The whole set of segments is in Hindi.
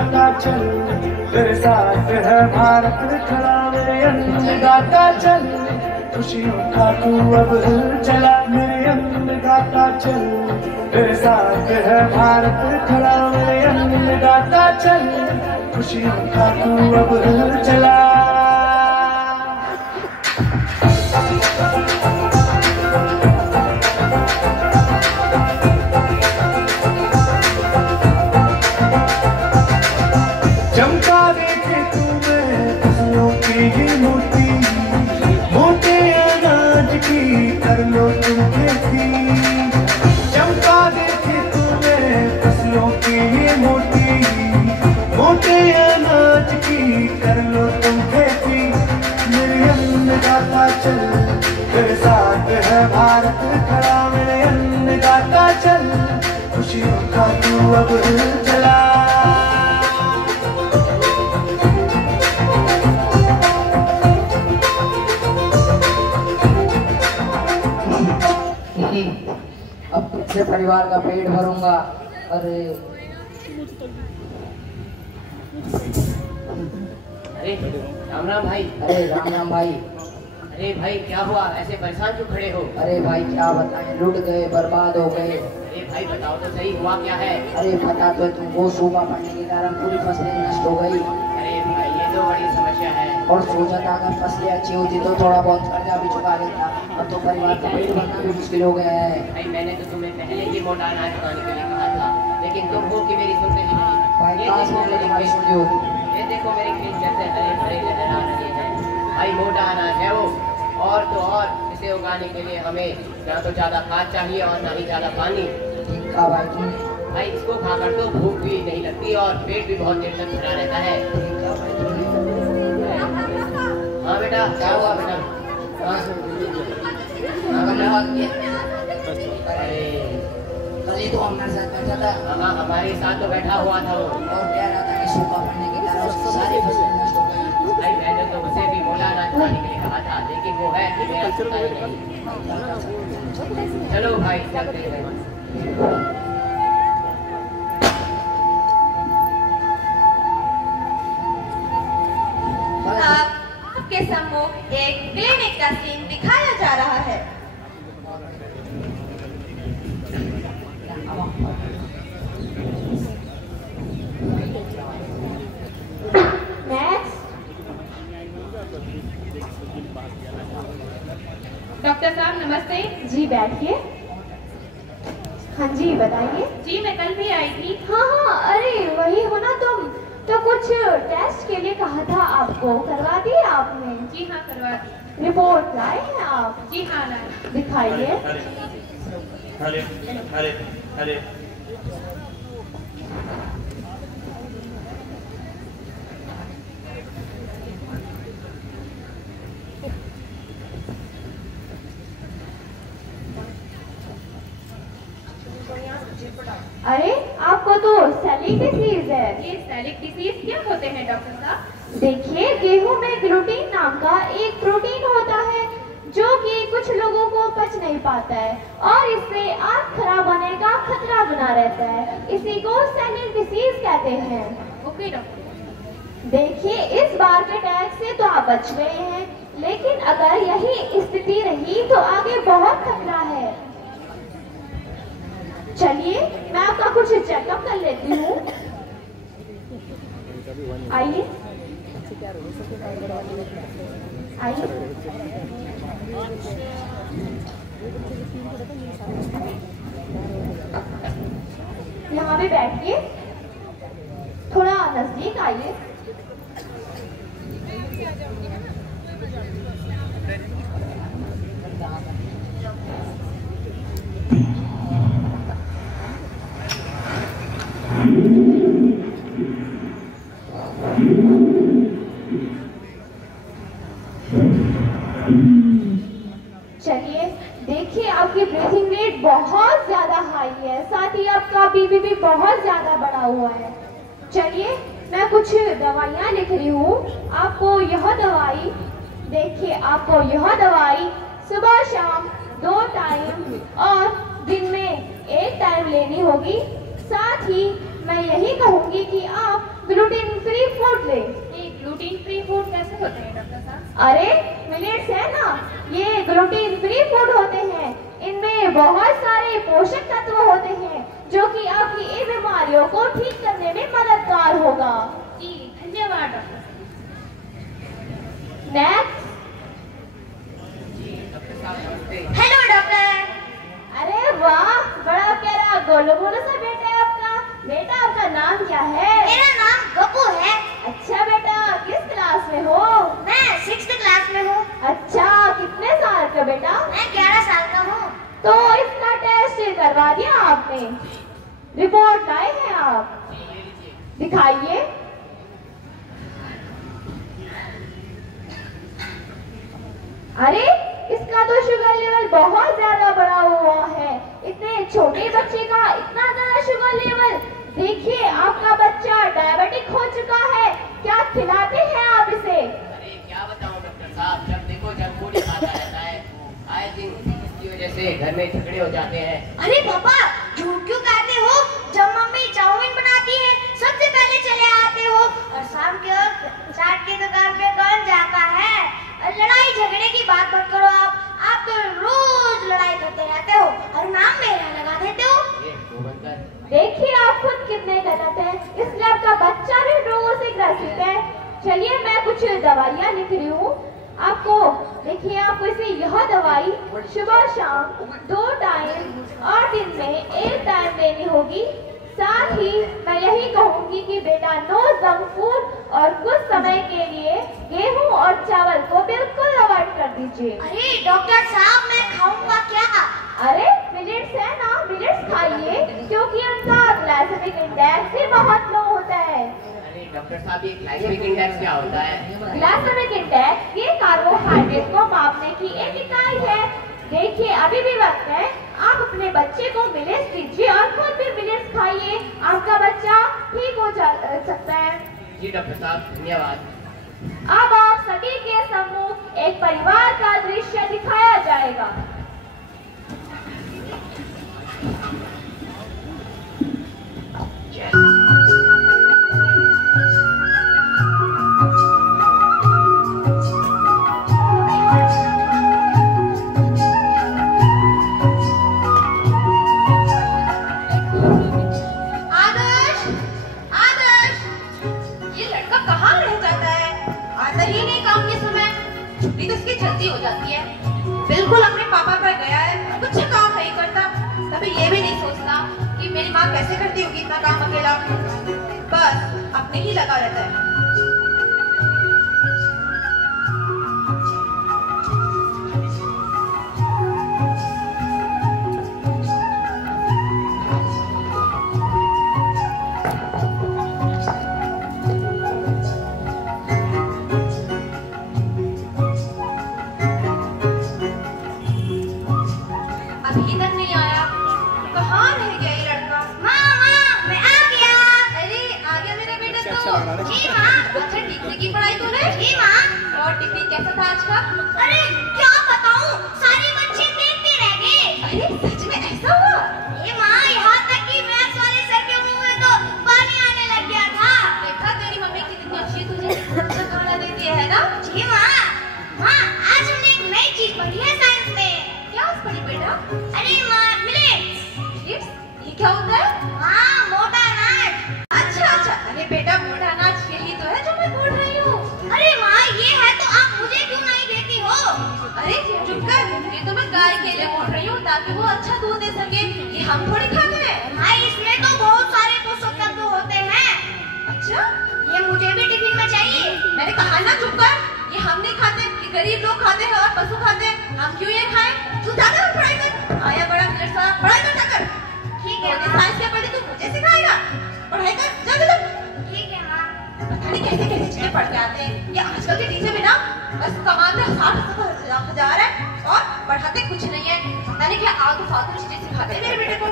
गाता चल, तेरे साथ है भारत खड़ा, मेरे अन्नदाता चल, खुशियों का तू अब चला, मेरे अन्नदाता चल, तेरे साथ है भारत खड़ा, मेरे अन्नदाता चल, खुशियों का तू अब चला। चमका देखे तुम्हें फसलों की ही मोती, मोटे अनाज की कर लो तुम खेती। चमका देखे तुम्हें फसलों की ही मोती, मोटे अनाज की कर लो तुम खेती। मेरे अन्नदाता चल, तेरे साथ है भारत खड़ा, मेरे अन्नदाता चल, खुशियों का तू अब चला। अब तुझसे परिवार का पेट भरूंगा। अरे राम राम भाई। अरे राम राम भाई। अरे भाई क्या हुआ, ऐसे परेशान क्यों खड़े हो? अरे भाई क्या बताएं, लुट गए, बर्बाद हो गए। अरे भाई बताओ तो सही, हुआ क्या है? अरे पता तो है तुमको, सूखा पड़ने के कारण पूरी फसलें नष्ट हो गई। अरे भाई ये तो बड़ी समस्या है। और सोचा था अगर फसलें अच्छी होती तो थोड़ा बहुत कर्जा भी चुका लेता। अब तो परिवार का पेट भरना भी मुश्किल हो गया है। भाई मैंने तो तुम्हें पहले ही मोटा अनाज खाने के लिए कहा था, लेकिन तुम हो कि मेरी सुनते ही नहीं। भाई काश मैंने तुम्हारी सुनी होती। ये देखो मेरे खेत जैसे हरे भरे लहरा रहे हैं। भाई मोटा अनाज है वो, और तो और इसे उगाने के लिए हमें ना तो ज्यादा खाद चाहिए और ना ही ज्यादा पानी। ठीक कहा भाई तुमने। भाई इसको खाकर तो भूख भी नहीं लगती और पेट भी बहुत देर तक भरा रहता है। ठीक कहा भाई तुमने। हाँ बेटा, क्या हुआ बेटा? अरे कल ही तो हमारे साथ बैठा था। हाँ हमारे साथ तो बैठा हुआ था वो, और कह रहा था कि सूखा पड़ने के कारण उसकी सारी फसलें नष्ट हो गई। भाई मैंने तो उसे भी मोटा अनाज खाने के लिए कहा था, लेकिन वो है कि मेरा सुनता ही नहीं। चलो भाई चलते हैं। आपके सम्मुख एक क्लिनिक का सीन दिखाया जा रहा है। डॉक्टर साहब नमस्ते। जी बैठिए। हाँ जी बताइए। जी मैं कल भी आई थी। हाँ हाँ, अरे वही हो ना तुम। तो कुछ टेस्ट के लिए कहा था आपको, करवा दिए आपने? जी हाँ करवा दी। रिपोर्ट लाए हैं आप? जी हाँ लाए। दिखाइए। अरे आपको तो सेलिक डिसीज है। ये सेलिक डिसीज क्या होते हैं डॉक्टर साहब? देखिए गेहूं में ग्लूटीन नाम का एक प्रोटीन होता है जो कि कुछ लोगों को पच नहीं पाता है और इससे आंत खराब होने का खतरा बना रहता है। इसी को सेलिक डिसीज कहते हैं। Okay doctor. देखिए इस बार के टैग से तो आप बच गए हैं, लेकिन अगर यही स्थिति रही तो आगे बहुत खतरा है। चलिए मैं आपका कुछ चेकअप कर लेती हूँ। आइए आइए। यहाँ पे बैठिए, थोड़ा नजदीक आइए। चलिए देखिए आपकी ब्रीथिंग रेट बहुत ज्यादा हाई है, साथ ही आपका बीपी भी बहुत ज्यादा बढ़ा हुआ है। चलिए मैं कुछ दवाइयाँ लिख रही हूँ आपको। यह दवाई देखिए, आपको यह दवाई सुबह शाम 2 टाइम और दिन में 1 टाइम लेनी होगी। साथ ही मैं यही कहूंगी कि आप ग्लूटेन फ्री फूड लें। ये ग्लूटेन फ्री फूड कैसे होते हैं डॉक्टर साहब? अरे मिलेट्स है ना, ये ग्लूटेन फ्री फूड होते हैं। इनमें बहुत सारे पोषक तत्व होते हैं जो कि आपकी इन बीमारियों को ठीक करने में मददगार होगा। जी धन्यवाद डॉक्टर साहब। नेक्स्ट। Hello doctor. अरे वाह, बड़ा प्यारा गोलू गोलू सा बेटा है आपका। बेटा आपका नाम क्या है? मेरा नाम गप्पू है। अच्छा बेटा, किस क्लास में हो? मैं 6th क्लास में हूँ। अच्छा, कितने साल का बेटा? मैं 11 साल का हूँ। तो इसका टेस्ट करवा दिया आपने? रिपोर्ट लाए हैं आप? दिखाइए। अरे इसका तो शुगर लेवल बहुत ज्यादा बढ़ा हुआ है। इतने छोटे बच्चे का इतना ज्यादा शुगर लेवल। देखिए आपका बच्चा डायबिटिक हो चुका है। क्या खिलाते हैं आप इसे? अरे क्या बताऊं डॉक्टर साहब, जब देखो जंक फूड ही खाता रहता है। आए दिन इसकी वजह से घर में झगड़े हो जाते हैं। अरे पापा, झूठ क्यों कहते हो? जब मम्मी चाउमीन बनाती है सबसे पहले चले आते हो, और शाम के वक्त चाट की दुकान पे कौन जाता है? और लड़ाई झगड़े की बात मत करो। आप तो रोज लड़ाई करते रहते हो और नाम मेरा लगा देते हो। ये वो बनकर देखिए आप खुद कितने गलत हैं, इसलिए आपका बच्चा भी रोगों से ग्रसित है। चलिए मैं कुछ दवाइयाँ लिख रही हूँ आपको। देखिए आपको इसे यह दवाई सुबह शाम 2 टाइम और दिन में 1 टाइम देनी होगी। साथ ही मैं यही कहूँगी कि बेटा नो जंक फूड और कुछ समय के लिए गेहूं और चावल को बिल्कुल अवॉइड कर दीजिए। अरे डॉक्टर साहब, मैं खाऊंगा क्या? अरे मिलेट्स है ना, मिलेट्स खाइए क्योंकि उनका ग्लाइसेमिक इंडेक्स भी बहुत लो होता है। अरे डॉक्टर साहब, ये ग्लाइसेमिक इंडेक्स क्या होता है? ग्लाइसेमिक इंडेक्स ये कार्बोहाइड्रेट को मापने की एक इकाई है। देखिए अभी भी वक्त है, आप अपने बच्चे को मिलेट्स दीजिए और खुद भी मिलेट्स खाइए। आपका बच्चा ठीक हो सकता है। जी डॉक्टर साहब, धन्यवाद। अब आप सभी के सम्मुख एक परिवार का दृश्य दिखाया जाएगा। आदर्श, आदर्श, ये लड़का कहाँ रह जाता है? आता ही नहीं काम के समय। छुट्टी तो इसकी जल्दी हो जाती है। बिल्कुल अपने पापा पर गया है, कुछ काम नहीं करता। कभी ये भी नहीं सोचता कि मेरी माँ कैसे करती होगी इतना काम अकेला। बस अपने ही लगा रहता है। अभी तक नहीं आया, कहाँ रह गया ये लड़का? माँ, मैं आ गया। अरे आ गया मेरा बेटा तो। जी माँ। अच्छा टिकली की पढ़ाई तूने? जी माँ। और टिकली कैसा था आज का? अरे क्या बताऊँ, सारे बच्चे देखते रह गए। अरे सच में ऐसा हुआ? ये माँ, यहाँ तक कि मैथ्स वाले सर के मुँह में तो पानी आने लग गया था। देखा तेरी मम्मी कितनी अच्छी तुझे अच्छा खाना देती है ना? जी माँ। माँ, आज हमने एक नई चीज पढ़ी है साइंस में। क्या पढ़ी बेटा? अरे माँ, मिलेट्स। ये क्या होता है? हाँ, मोटा अनाज। अच्छा, अरे बेटा मोटा अनाज यही तो है जो मैं बोल रही हूँ। अरे माँ, ये है तो आप मुझे क्यों नहीं देती हो? अरे चुप कर, ये तो मैं गाय के लिए बोल रही हूँ ताकि वो अच्छा दूध दे सके। ये हम थोड़ी खाते हैं। हाँ, इसमें तो बहुत सारे पोषक तत्व होते हैं। अच्छा, ये मुझे भी टिफिन में चाहिए। मैंने कहा ना चुप कर, ये हम नहीं खाते, ये गरीब लोग खाते हैं और पशु खाते हैं। हम क्यों ये खाएं? तू जाकर पढ़ाई कर। आया बड़ा मिनट सारा पढ़ाई कर जाकर। ठीक है। साइंस क्या पढ़ी तू मुझे सिखाएगा? पढ़ाई कर जा जल्दी। ठीक है माँ। पता नहीं कैसे कैसे चीजें पढ़ के आते हैं ये आजकल के टीचर भी ना। बस कमाते 60,000 है और पढ़ाते कुछ नहीं है। पता नहीं क्या आलतू फालतू चीजें सिखाते हैं मेरे बेटे को।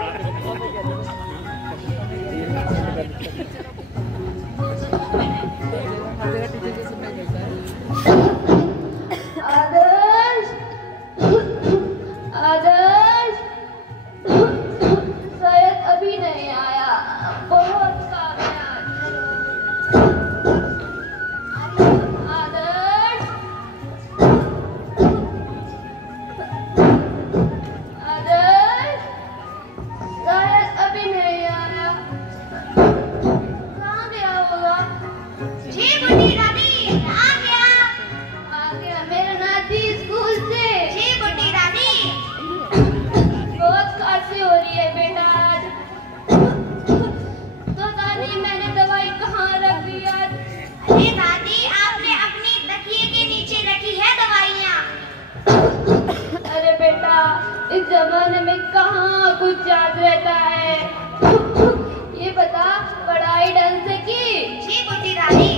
आदर्श, आदर्श, शायद अभी नहीं आया। बहुत दादी मैंने दवाई कहाँ रख दी आज? अरे दादी आपने अपनी तकिए के नीचे रखी है दवाइयाँ। अरे बेटा इस जमाने में कहाँ कुछ याद रहता है। ये बता पढ़ाई ढंग से की? जी बुड्ढी दादी।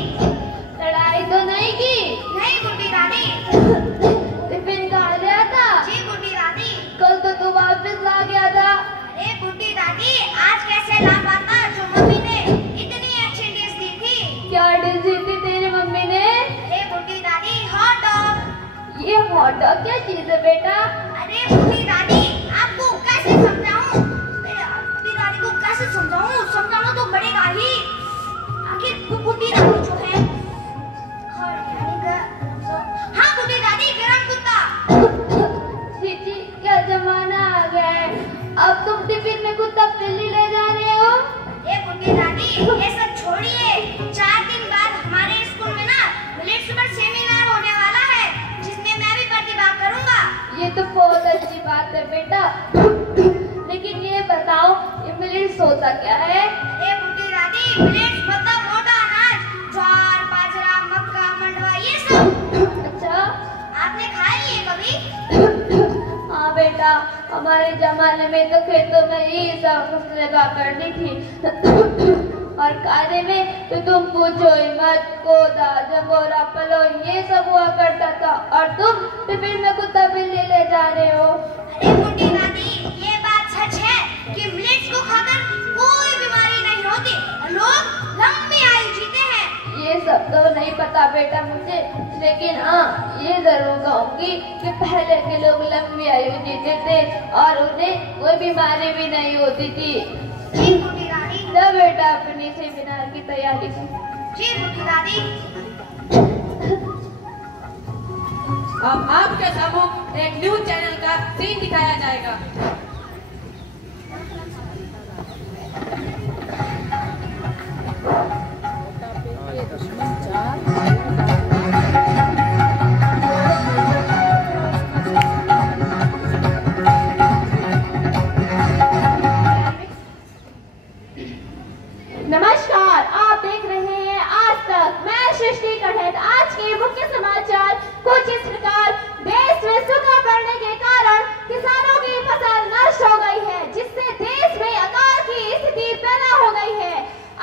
लड़ाई तो नहीं की? नहीं बुड्ढी दादी। टिफिन खा लिया था? जी बुड्ढी दादी। कल तो तू वापस ला गया था। अरे बुड्ढी दादी आज कैसे ला पाता जो मम्मी ने इतनी अच्छी डिश दी थी। क्या डिश दी थी तेरी मम्मी ने? अरे बुड्ढी दादी हॉट डॉग। ये हॉट डॉग क्या चीज है बेटा? अरे बुड्ढी दादी आपको कैसे समझाऊं? बुड्ढी दादी को कैसे समझाऊं? समझाना तो पड़ेगा ही। आखिर बुड्ढी दादी जो है हाँ बुड्ढी दादी गरम कुत्ता। चीची क्या जमाना आ गया है, अब तुम टिफिन में कुत्ता पिल्ली ले जा रहे हो? ये बुड्ढी दादी ये सब छोड़िए। 4 दिन बाद हमारे स्कूल में ना मिलेट्स पर सेमिनार होने वाला है जिसमें मैं भी प्रतिभाग करूंगा। ये तो बहुत अच्छी बात है बेटा। लेकिन ये बताओ ये मिलेट्स होता क्या है? अरे बुड्ढी दादी मिलेट्स मतलब मोटा अनाज, ज्वार बाजरा मक्का मंडवा ये सब। अच्छा आपने खाया ये कभी? हाँ बेटा हमारे जमाने में तो खेतों में ही सब फसल लगा करनी थी। और खाने में तो तुम पूछो ही मत, कोदा जमोरा पलो ये सब हुआ करता था और तुम टिफिन में कुत्ता बिल्ली ले जा रहे हो। अरे बुड्ढी दादी ये बात सच है कि मिलेट्स को खाकर कोई बीमारी नहीं होती, लोग लंबी आयु जीते हैं। ये सब तो नहीं पता बेटा मुझे, लेकिन हाँ ये जरूर कहूँगी कि पहले के लोग लंबी आयु जीते थे और उन्हें कोई बीमारी भी नहीं होती थी। जी बुड्ढी दादी। जा बेटा अपनी सेमिनार की तैयारी कर। जी बुड्ढी दादी। अब आपके सम्मुख एक न्यूज चैनल का सीन दिखाया जाएगा। नमस्कार, आप देख रहे हैं आज तक। मैं सृष्टि कढ़त। आज के मुख्य समाचार कुछ इस प्रकार। देश में सूखा पड़ने के कारण किसानों की फसल नष्ट हो गई है, जिससे देश में अकाल की स्थिति पैदा हो गई है।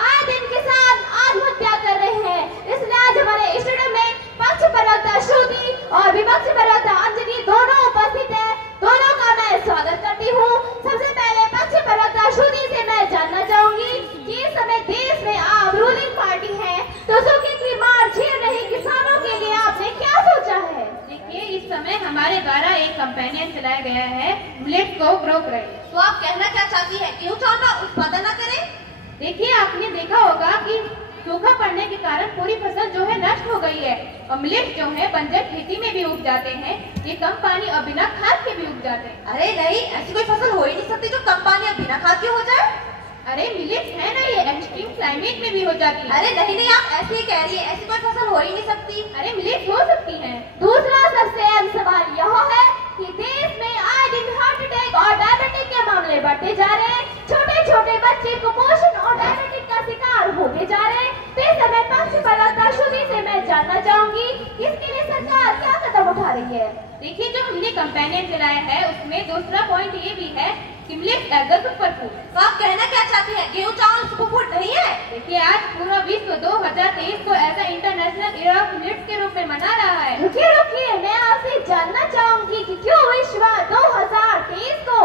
आए दिन किसान आत्महत्या कर रहे हैं। इसलिए आज हमारे स्टूडियो में पक्ष प्रवक्ता श्रुति और विपक्ष प्रवक्ता अंजलि दोनों उपस्थित है। दोनों का मैं स्वागत करती हूँ। सबसे पहले पक्ष प्रवक्ता श्रुति से मैं जानना चाहूंगी कि इस समय देश में आप रूलिंग पार्टी है, तो सूखे की मार झेल रहे किसानों के लिए आपने क्या सोचा है? देखिए इस समय हमारे द्वारा एक कैंपेन चलाया गया है मिलेट को ग्रो करें। तो आप कहना क्या चाहती है? गेहूं चावल का उत्पादन न करें? देखिए आपने देखा होगा कि सूखा पड़ने के कारण पूरी फसल जो है नष्ट हो गई है और मिलेट जो है बंजर खेती में भी उग जाते हैं। ये कम पानी और बिना खाद के भी उग जाते हैं। अरे नहीं, ऐसी कोई फसल हो ही नहीं सकती जो कम पानी और बिना खाद के हो जाए। अरे मिलेट है ना, ये एक्सट्रीम क्लाइमेट में भी हो जाती है। अरे नहीं आप ऐसे ही कह रही है, ऐसी कोई फसल हो ही नहीं सकती। अरे मिलेट हो सकती है। दूसरा सबसे अहम सवाल यह है कि देश में आए दिन हार्ट अटैक और डायबिटीज के मामले बढ़ते जा रहे हैं। छोटे छोटे बच्चे कुपोषण और डायबिटीज का शिकार होते जा रहे हैं। तो इस समय पक्ष प्रवक्ता श्रुति से मैं जानना चाहूंगी इसके लिए सरकार क्या कदम उठा रही है? देखिए जो हमने कैंपेन चलाया है उसमें दूसरा पॉइंट ये भी है कि millet as a super food. तो आप कहना क्या चाहती है? गेहूं चावल सुपर फूड नहीं है? देखिए आज पूरा विश्व 2023 को as a international year of millets के रूप में मना रहा है। रुकिए, मैं आपसे जानना चाहूंगी कि क्यों विश्व 2023 को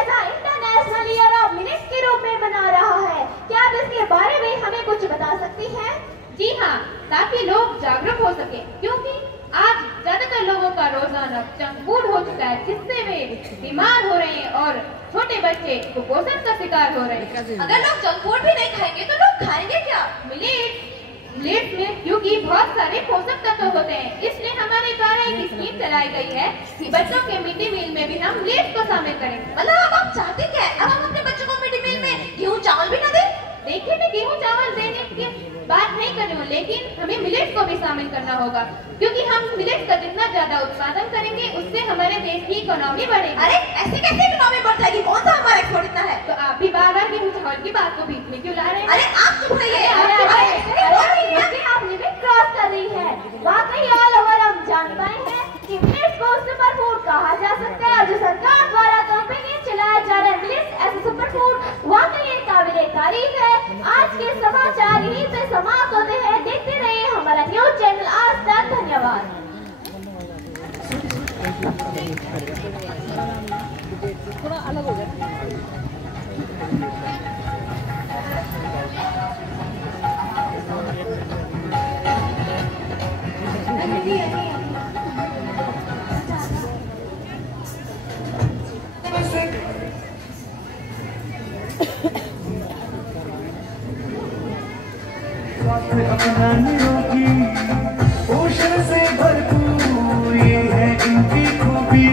as a international year of millets के रूप में मना रहा है? क्या आप इसके बारे में हमें कुछ बता सकती हैं? जी हाँ, ताकि लोग जागरूक हो सके, क्योंकि आज ज्यादातर लोगों का रोजाना जंक फूड हो चुका है, जिससे वे बीमार हो रहे हैं और छोटे बच्चे कुपोषण का शिकार हो रहे हैं। अगर लोग जंक फूड भी नहीं खाएंगे तो लोग खाएंगे क्या? मिलेट में क्योंकि बहुत सारे पोषक तत्व होते हैं, इसलिए हमारे द्वारा एक स्कीम चलाई गई है कि बच्चों के मिड डे मील में भी हम मिलेट को शामिल करेंगे। मतलब अब आप चाहते क्या है? अब हम अपने बच्चों को मिड डे मील में गेहूं चावल भी न दें? देखिए मैं गेहूं चावल देने की बात नहीं कर रही हूँ, लेकिन हमें मिलेट को भी शामिल करना होगा, क्योंकि हम मिलेट का जितना ज्यादा उत्पादन करेंगे उससे हमारे देश की इकोनॉमी बढ़ेगी। अरे ऐसे कैसे इकोनॉमी बढ़ जाएगी? कौन सा हमारा एक्सपोर्ट इतना है? तो आप भी बार बार गेहूं चावल की बात को बीच में क्यों ला रहे हैं? अरे आप चुप रहिए। में समाप्त होते हैं। देखते रहिए हमारा न्यूज चैनल आज तक। धन्यवाद। थोड़ा अलग हो गया। अपना निरोगी पोषण से भरपूर ये है इनकी खूबी,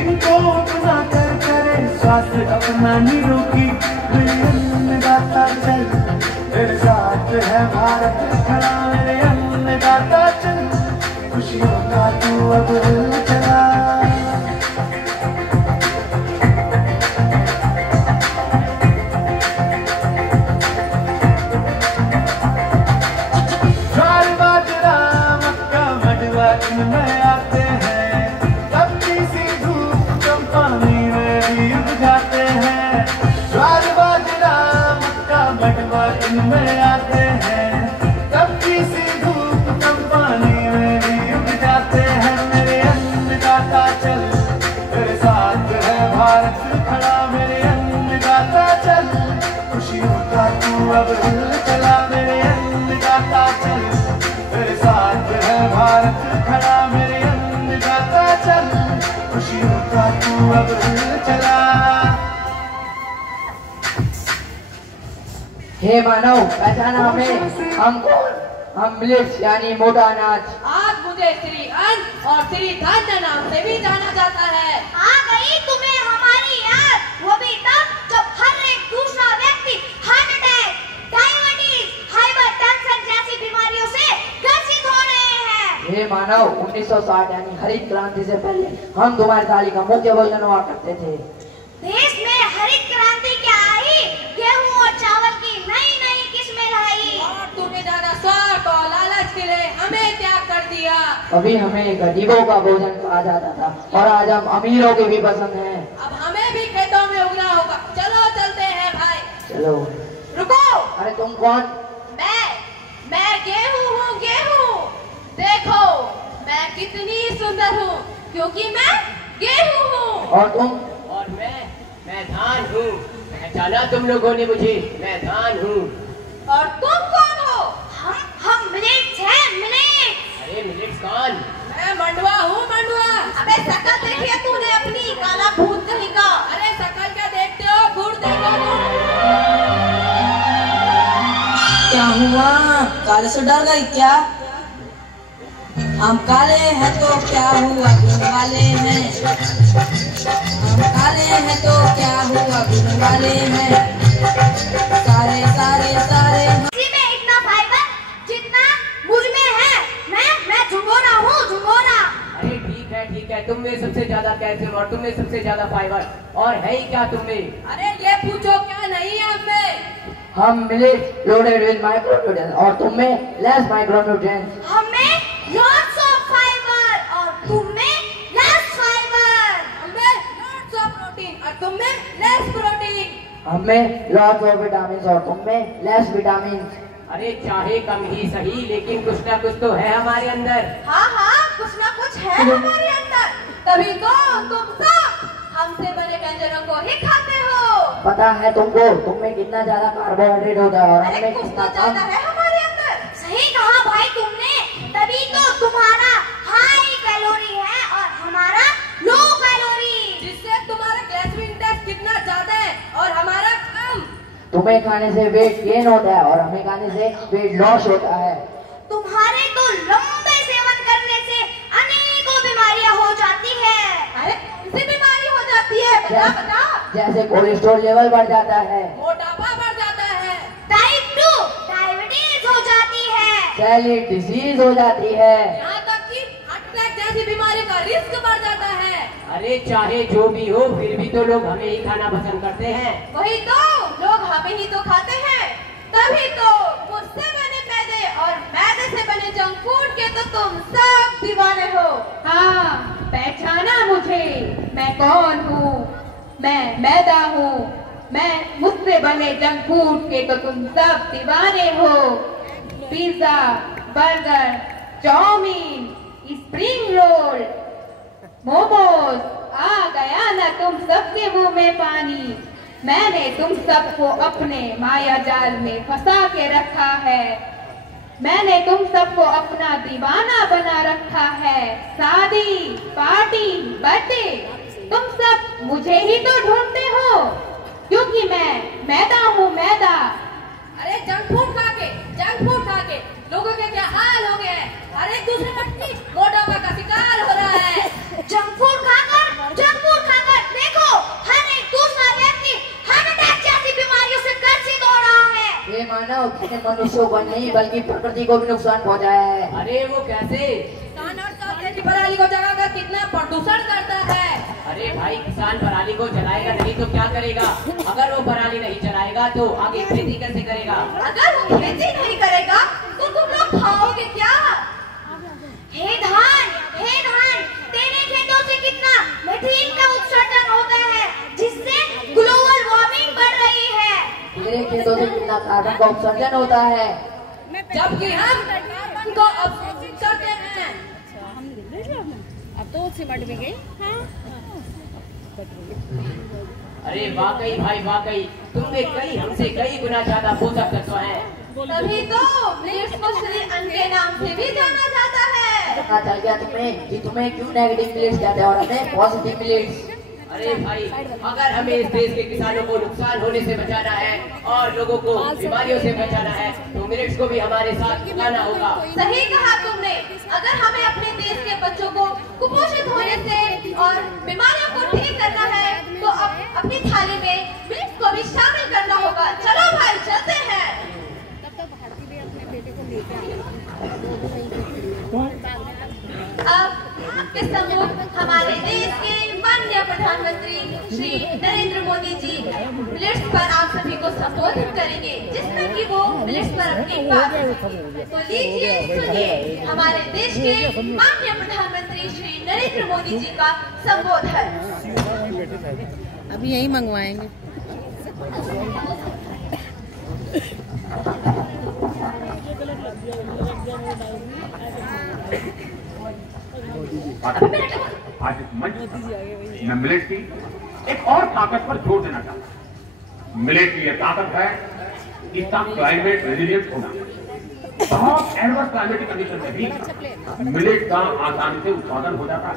इनको अपना कर करे स्वास्थ्य अपना निरोगी। अन्नदाता चल मेरे साथ है भारत खड़ा, मेरे अन्नदाता चल खुशियों का तू अब चला। इनमें आते हैं तपती सी धूप कम पानी में भी उग जाते हैं। ज्वार बाजरा मक्का बटवा इनमें आते हैं तपती सी धूप कम पानी में भी उग जाते हैं। मेरे अन्नदाता चल मेरे साथ है भारत खड़ा, मेरे अन्नदाता चल खुशियों का तू अब चला। मेरे अन्नदाता चल मेरे साथ है भारत खड़ा, मेरे अन्नदाता चल खुशियों का तू अब चला। हे मानव, पहचाना हमें? हम कौन? हम मिलेट्स यानी मोटा अनाज। आज मुझे श्री अन्न और श्री धान्य नाम से भी जाना जाता है। आ गई तुम्हें हमारी याद, वो भी तब जब हर एक दूसरा व्यक्ति हार्ट अटैक, डायबिटीज, हाइपरटेंशन जैसी बीमारियों से ग्रसित हो रहे हैं। हे मानव, 1960 यानी हरित क्रांति से पहले हम तुम्हारी थाली का मुख्य भोजन हुआ करते थे। देश में हरित क्रांति क्या आई, गेहूं और चावल की नई नई किस्में लाई। और तूने ज्यादा स्वार्थ और लालच के लिए हमें त्याग कर दिया। अभी हमें गरीबों का भोजन कहा जाता था और आज हम अमीरों के भी पसंद हैं। अब हमें भी खेतों में उगना होगा। चलो चलते हैं भाई। चलो। रुको। अरे तुम कौन? मैं गेहूं हूँ, गेहूं। देखो मैं कितनी सुंदर हूँ क्योंकि मैं गेहूं हूँ। और तुम? और मैं धान हूँ। पहचाना तुम लोगों ने मुझे? मैं धान हूँ। और तुम कौन हो? हम मिलेट्स हैं, मिलेट्स। अरे मिलेट्स कौन? मैं मंडवा हूँ, मंडवा। अबे शकल देखिए तूने अपनी, काला भूत कहीं का। अरे शकल क्या देखते हो, गुड़ देखो। क्या हुआ, काले से डर गई क्या? हम काले हैं तो क्या हुआ, गुण वाले हैं। हम काले हैं तो क्या हुआ, गुण वाले हैं। सारे सारे सारे इसी में इतना फाइबर जितना मुझ में है। मैं झुंगोरा हूँ, झुंगोरा। अरे ठीक है, तुम में सबसे ज्यादा कैल्शियम और तुम में सबसे ज्यादा फाइबर, और है ही क्या तुम में? अरे ये पूछो क्या नहीं है हमें। हम मिलेट्स लोडेड विद माइक्रोन्यूट्रिएंट्स और तुम में लेस माइक्रोन्यूट्रिएंट्स। हमें लॉट्स ऑफ फाइबर और तुम में लेस फाइबर। हमें लॉट्स ऑफ प्रोटीन और तुम में लेस प्रोटीन। हमें लॉट्स ऑफ विटामिन और तुम में लेस विटामिन। अरे चाहे कम ही सही, लेकिन कुछ ना कुछ तो है हमारे अंदर। हाँ, कुछ ना कुछ है हमारे अंदर। तभी तो तुम सब हमसे बने व्यंजनों को ही खाते हो। पता है तुमको तुम में कितना ज्यादा कार्बोहाइड्रेट होता है और अरे हमें कुछ कितना तो ज्यादा है हमारे अंदर। सही कहा भाई तुमने, तभी तो तुम्हारा हाई कैलोरी है और हमारा लो कैलोरी। जिससे तुम्हारा ग्लाइसेमिक इंडेक्स कितना ज्यादा है और हमारा कम। तुम्हें खाने से वेट गेन होता है और हमें खाने से वेट लॉस होता है। तुम्हारे तो लंबे सेवन करने से अनेकों बीमारियां हो जाती है। अरे कौन सी बीमारी हो जाती है, बता। जैसे कोलेस्ट्रॉल लेवल बढ़ जाता है, मोटापा बढ़ जाता है, टाइप 2 डायबिटीज हो जाती है, सेलिक डिजीज हो जाती है, यहाँ तक कि हार्ट अटैक जैसी बीमारी का रिस्क बढ़ जाता है। अरे चाहे जो भी हो, फिर भी तो लोग हमें ही खाना पसंद करते हैं। वही तो, लोग हमें ही तो खाते हैं। तभी तो मुझसे बने मैदे और मैदे से बने जंक फूड के तो तुम सब दीवाने हो। हाँ, पहचाना मुझे? मैं कौन हूँ? मैं मैदा हूँ। मैं मुझसे मुझसे बने जंक फूड के तो तुम सब दीवाने हो। Pizza, burger, chowmein, spring roll, momos, आ गया ना तुम सबके मुंह में पानी। मैंने तुम सबको अपने माया जाल में फंसा के रखा है। मैंने तुम सबको अपना दीवाना बना रखा है। शादी, पार्टी, बर्थडे, तुम सब मुझे ही तो ढूंढते हो, क्योंकि मैं मैदा हूँ, मैदा। अरे जंक फूड खा के लोगों के क्या हाल हो गए। अरे दूसरे पत्नी मोटापा का शिकार हो रहा है। जंक फूड खाकर देखो हर एक दूसरा व्यक्ति हार्ट अटैक जैसी बीमारियों से ग्रसित हो रहा है। ये मानव किसी मनुष्यों को नहीं बल्कि प्रकृति को भी नुकसान पहुंचाया है। अरे वो कैसे? किसान और चॉकलेट की पराली को जलाकर कितना प्रदूषण करता है। अरे भाई, किसान पराली को जलाएगा नहीं तो क्या करेगा? अगर वो पराली नहीं जलाएगा तो आगे खेती कैसे करेगा? अगर वो खेती नहीं करेगा तो तुम लोग खाओगे क्या? हे धान, तेरे खेतों से कितना मीथेन का उत्सर्जन होता है, जिससे ग्लोबल वार्मिंग बढ़ रही है। तेरे खेतों से कितना कार्बन का उत्सर्जन होता है, जबकि हम उनको अवशोषित करते हैं। अब तो सिमट भी गई। अरे वाकई भाई वाकई, तुमने हमसे कई गुना ज्यादा पोषक तत्व हैं। तभी तो मिलेट्स को श्री अन्न के नाम से भी जाना जाता है। पता चल गया तुम्हें कि तुम्हें क्यों नेगेटिव मिलेट्स कहते हैं और हमें पॉजिटिव मिलेट्स। अरे भाई, अगर हमें इस देश के किसानों को नुकसान होने से बचाना है और लोगों को बीमारियों से बचाना है तो मिलेट्स को भी हमारे साथ लाना होगा। सही कहा तुमने। अगर हमें अपने देश के बच्चों को कुपोषित होने से और बीमारियों को ठीक करना है तो अपनी थाली में मिलेट्स को भी शामिल करना होगा। चलो भाई, चलते हैं। अब आपके सम्मुख हमारे देश के माननीय प्रधानमंत्री श्री नरेंद्र मोदी जी मिलेट्स पर आप सभी को संबोधित करेंगे, जिसमें कि वो मिलेट्स पर अपनी बात रखेंगे। तो लीजिए सुनिए हमारे देश के माननीय प्रधानमंत्री श्री नरेंद्र मोदी जी का संबोधन। अभी यही मंगवाएंगे। आज इस मंच मैं मिलेट की एक और ताकत पर जोर देना चाहता हूं। मिलेट की यह ताकत है इसका क्लाइमेट रेजिलियंट होना। बहुत एडवर्स क्लाइमेटिक कंडीशन में भी मिलेट का आसानी से उत्पादन हो जाता है।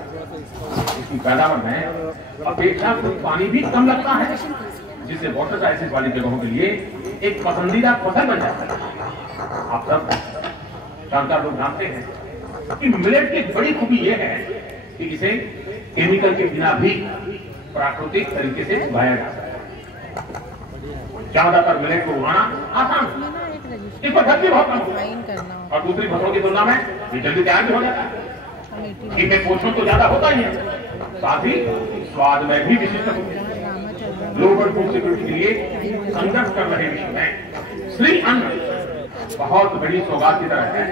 इसकी पैदावार में अपेक्षाकृत पानी भी कम लगता है, जिससे वाटर क्राइसिस वाली जगहों के लिए एक पसंदीदा फसल बन जाता है। आप सब जानकार लोग जानते हैं कि मिलेट की बड़ी खूबी यह है कि इसे केमिकल के बिना भी प्राकृतिक तरीके से उगाया जा सकता है। ज्यादातर मिलेट को उगाना आसान है, इस पर खर्च भी बहुत कम होता है और दूसरी फसलों की तुलना में ये जल्दी तैयार भी हो जाता है। इनमें पोषण तो ज्यादा होता ही है, साथ ही स्वाद में भी विशिष्ट होते हैं। ग्लोबल फूड सिक्योरिटी के लिए संघर्ष कर रहे विश्व में श्री अन्न बहुत बड़ी सौगात की तरह है।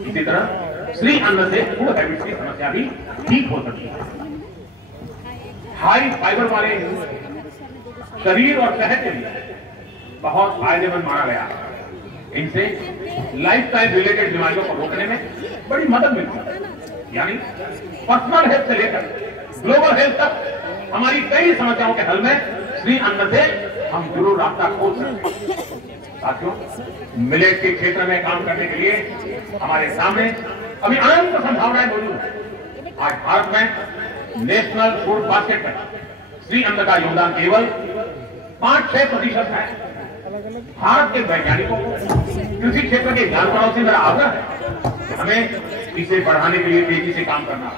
इसी तरह श्री अन्न से फूड हैबिट्स की समस्या भी ठीक हो सकती है। हाई फाइबर वाले शरीर और सेहत के लिए बहुत फायदेमंद माना गया। इनसे लाइफस्टाइल रिलेटेड बीमारियों को रोकने में बड़ी मदद मिलती है। यानी पर्सनल हेल्थ से लेकर ग्लोबल हेल्थ तक हमारी कई समस्याओं के हल में श्री अन्न से हम जरूर रास्ता खोज सकते हैं। साथियों, मिलेट के क्षेत्र में काम करने के लिए हमारे सामने अभी अनंत संभावनाएं मौजूद है। आज भारत में नेशनल फूड बास्केट में श्री अन्न का योगदान केवल 5-6% है। भारत के वैज्ञानिकों को कृषि क्षेत्र के जानकारों से मेरा आग्रह है, हमें इसे बढ़ाने के लिए तेजी से काम करना।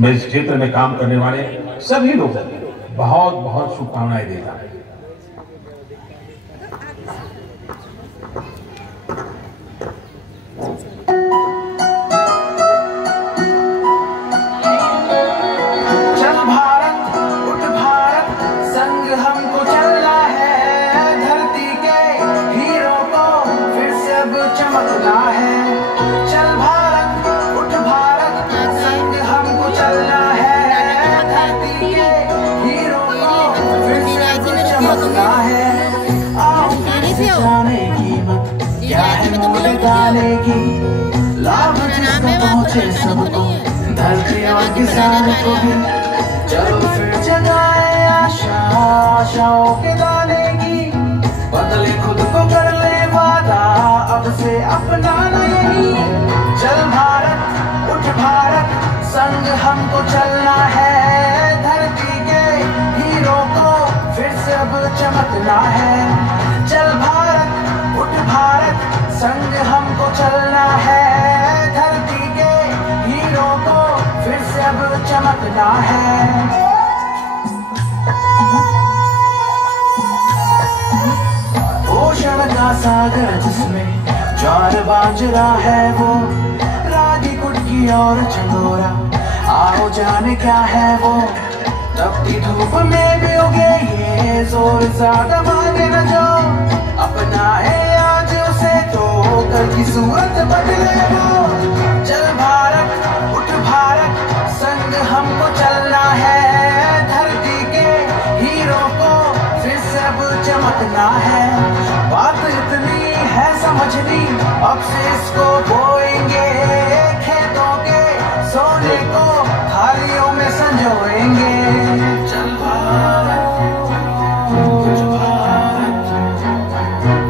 मैं इस क्षेत्र में काम करने वाले सभी लोगों को बहुत बहुत शुभकामनाएं देता हूं। है बताने की, लाभ जिसको पहुंचे सबको, धरती और किसान को भी। चलो फिर जगाए आशा, आशाओं के दाने की, बदले खुद को कर ले वादा, अब से अपनाना यही। चल भारत उठ भारत, संग हमको चलना है, धरती के हीरो को फिर से अब चमकना है। चल भारत उठ भारत, संग हमको चलना है, धरती के हीरो को फिर से अब चमकना है। पोषण का सागर जिसमें ज्वार बाजरा है वो, रागी कुटकी और चंदोरा, आओ जाने क्या है वो। तपती धूप में भी उगे ये जोर ज्यादा मांगे न जो, अपना है आज उसे तो कल की सूरत बदले वो। चल भारत उठ भारत, संग हमको चलना है, धरती के हीरो को फिर से अब चमकना है। बात इतनी है समझनी, अब से इसको बोएंगे, खेतों के सोने को थालियों में संजोएंगे। चल भारत उठ भारत,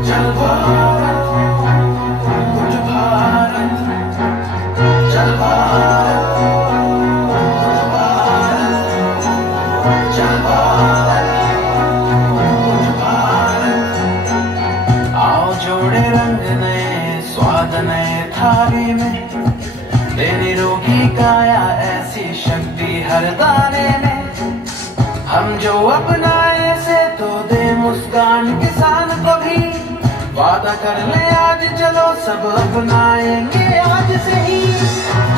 चल भारत उठ भारत, चल भारत उठ भारत, चल भारत उठ भारत। आओ जोड़े रंग नए, स्वाद नए थाली में, दे निरोगी काया ऐसी शक्ति हर दाने में। हम जो अपनाए से तो दे मुस्कान किसान को भी, वादा कर ले आज चलो सब अपनाएंगे आज से ही।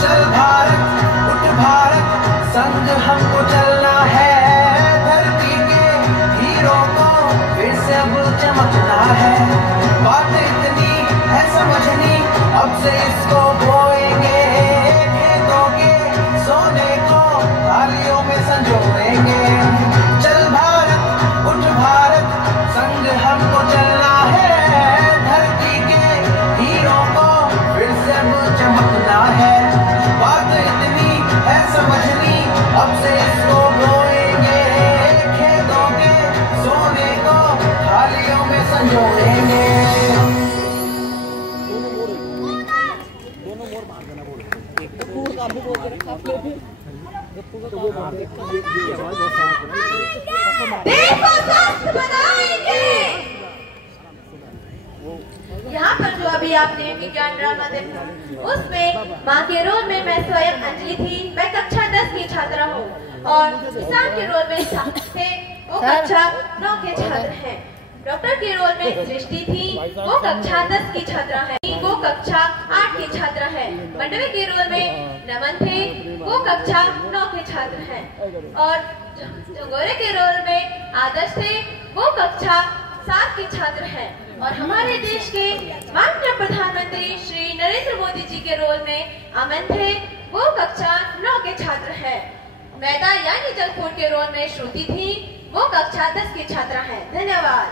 चल भारत उठ भारत, संग हमको चलना है, धरती के हीरो को फिर से अब चमकना है। बात इतनी है समझनी, अब से इसको बोएंगे, खेतों के सोने को थालियों में संजोएंगे। चल भारत उठ भारत, संग हमको चलना है, धरती के हीरो को फिर से अब चमकना है। बात इतनी है समझनी, अब से इसको बोएंगे, खेतों के सोने को थालियों में संजोएंगे। देखो स्वस्थ बनाएंगे। यहाँ पर जो अभी आपने विज्ञान ड्रामा देखा, उसमें माँ के रोल में मैं स्वयं अंजलि थी, मैं कक्षा 10 की छात्रा हूँ, और किसान के रोल में थे वो कक्षा 9 के छात्र हैं। डॉक्टर के रोल में सृष्टि थी, वो कक्षा 10 की छात्रा है, वो कक्षा 8 की छात्रा है। मंडवे के रोल में नमन थे, वो कक्षा 9 के छात्र हैं, और चंगोरे के रोल में आदर्श थे, वो कक्षा 7 के छात्र हैं। और हमारे देश के माननीय प्रधानमंत्री श्री नरेंद्र मोदी जी के रोल में अमन थे, वो कक्षा 9 के छात्र हैं। मैदा यानी जंक फूड के रोल में श्रुति थी, वो कक्षा 10 की छात्रा है। धन्यवाद।